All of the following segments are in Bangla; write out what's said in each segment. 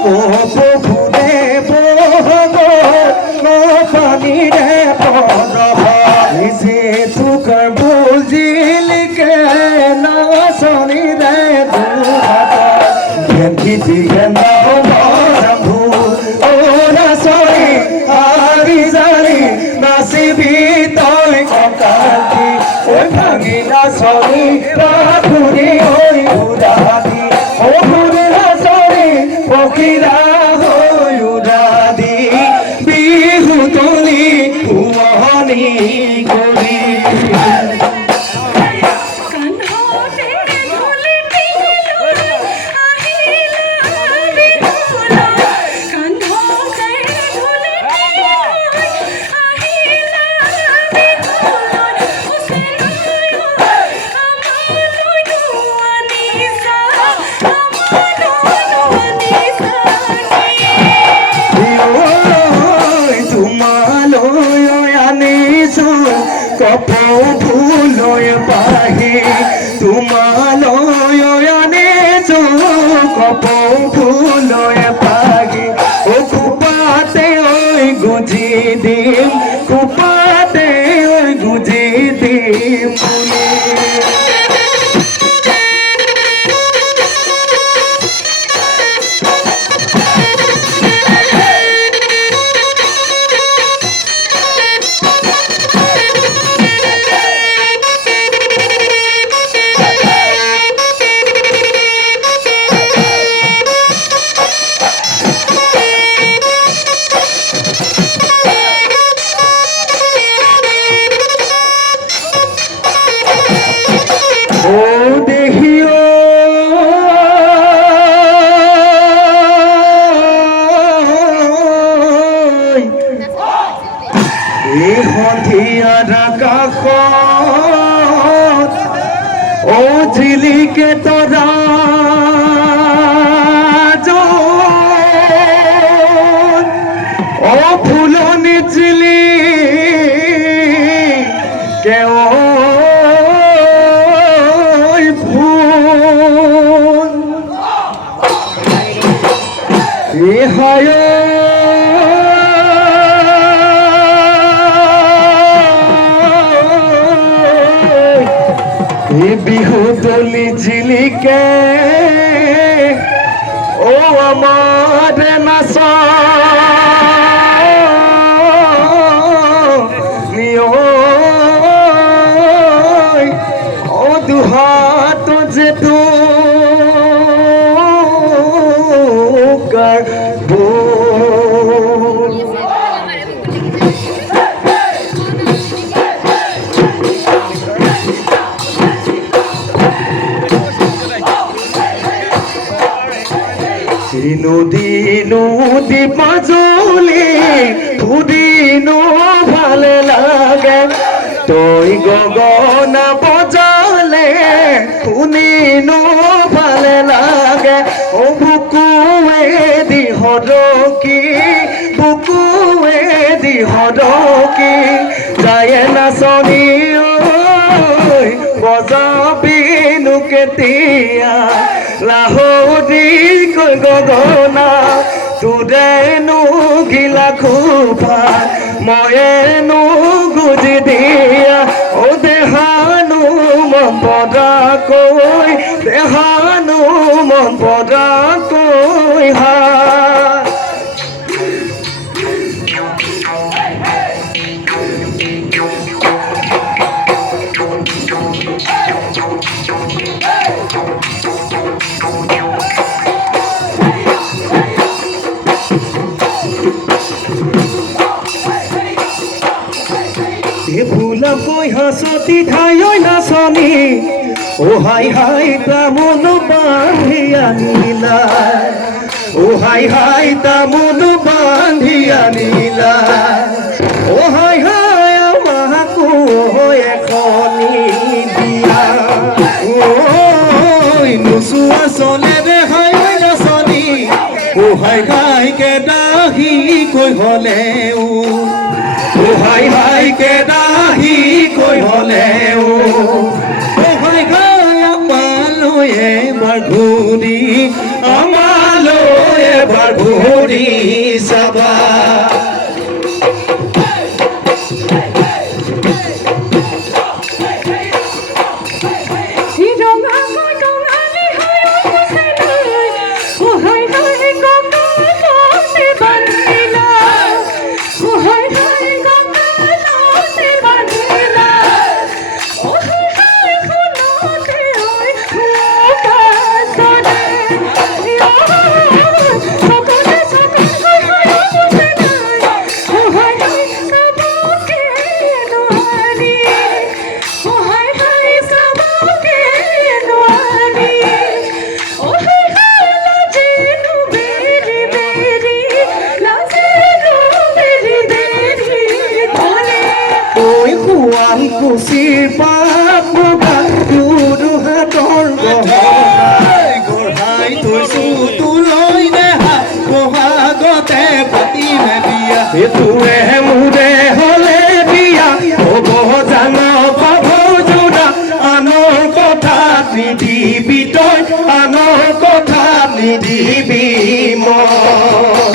ফুলে বহব পানিরে পরব সে তুকার বুঝিলকে নাচনিরে দুহাত গেন্ধিতি গেন্দা বন্ধু ও নাচনি হারি জানি নাচিবি তই ককাতি ওই ভাঙি নাচনি রাখুরি ওই উড়াদি ও ফুলে নাচনি ফকিরা হৈ উড়াদি বিহু তুলি উমনি কৰি কপ ফুলয় পাহি তোমালয় আনিছো কপ ফুলয় পাহি ও কুপাতে ওই গুজি দিম কুপাতে ওই গুজি দিম সন্ধিয়াৰ আকাশত ও ঝিলিকে তৰা ও ফুলনি ঝিলিকে ফুল হয় বিহু দলি ঝিলিকে ও আমার নাচ ও দুহাত যে দুকার নদী নদী মাজুলি ফুদিনো ভালে লাগে তই গগনা বজালে শুনিনো ভালে লাগে ও বুকুৱে দি হৰকি বুকুৱে দি হৰকি যায় নাচনি বজাবিনো কেতিয়া লাহৰি কৈ গগনা তোৰেনো গিলা খোপা ময়েনো গুজি দিয়া ও দেহানো মন পৰাকৈ দেহানো মন পৰাকৈ হা ফুলা কই হাসতি ঠাই নাচনি ও হাই হাই তামোল বান্ধি আনিলা ও হাই হাই তামোল বান্ধি আনিলা ও হাই হাই আমাকো এখনি দিয়া ঐ নোচোৱা চলে দে হাই নাচনি ও হাই হাই কে দাহি কৈ হলেও ও হাই হাই কে দাহি কৈ হলেও ও হাই হাই আমালৈ এবাৰ ঘূৰি আমালৈ এবাৰ ঘূৰি চাবা কুচিৰ পাত মুগা দুহাতৰ গঢ়াই থৈছো তোলৈ নেহা বহাগতে পাতিমে বিয়া তোৰে মোৰে হলে বিয়া হ'ব জানো পাব যোৰা আনৰ কথা নিদিবি তই আনৰ কথা নিদিবি মই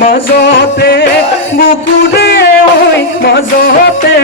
মাজতে বুকুৰে ঐ মাজতে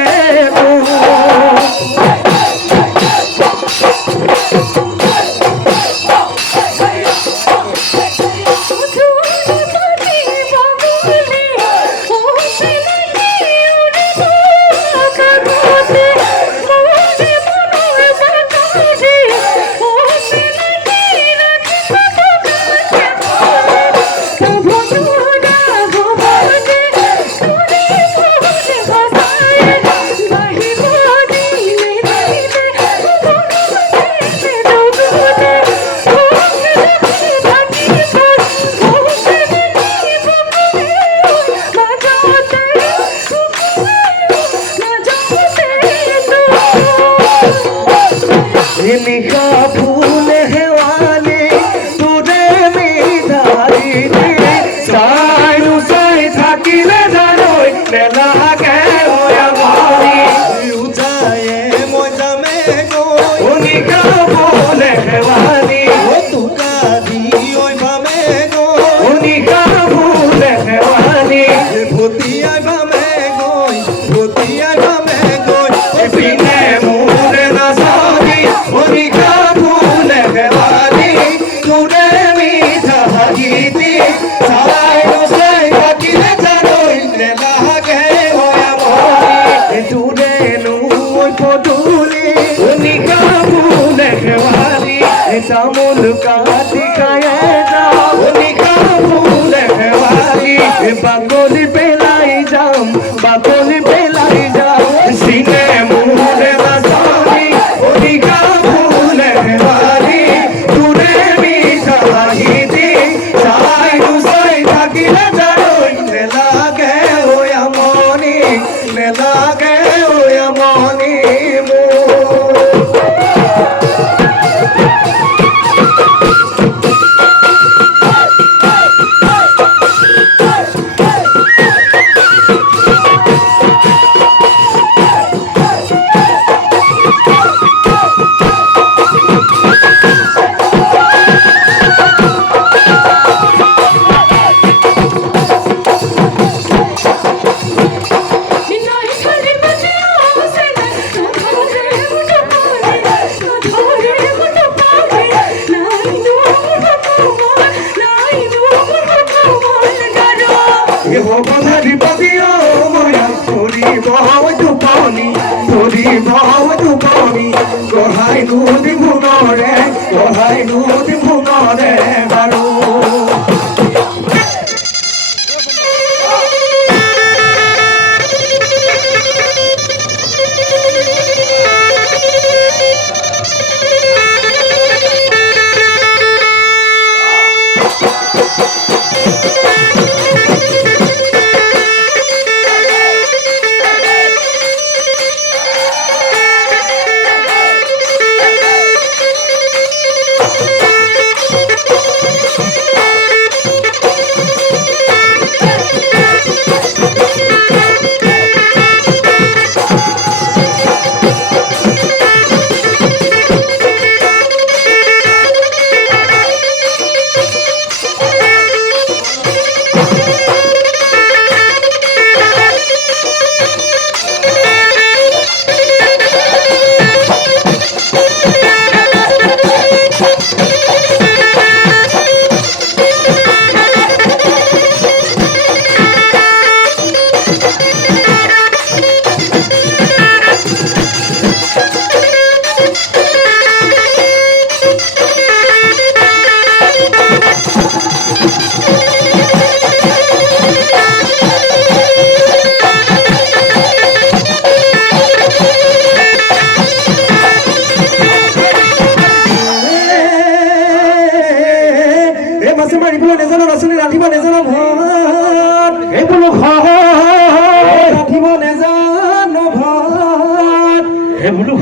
কাটি খায়ে যাও নিকা ফুলে খেওয়ালি বাগলি পেলাই যাম বাগলি পেলাই যাও সিনে মুরে বাজারি নিকা ফুলে খেওয়ালি তুরে মিঠা হাহিদি চাই দুসাই থাকিলে জানোই নেলাগে ওই আমনি নেলাগে ওই আমনি মো বধারি বদিও ময়া তোরি বহাও দুপানি তোরি বহাও দুপানি গহাই নদী ভুনরে গহাই নদী ভুনরে বারো মাছে মাৰিব নেজানো নাচনি ৰান্ধিব নেজানো ভাত এই বোলো ৰান্ধিব নেজানো ভাত এই বোলো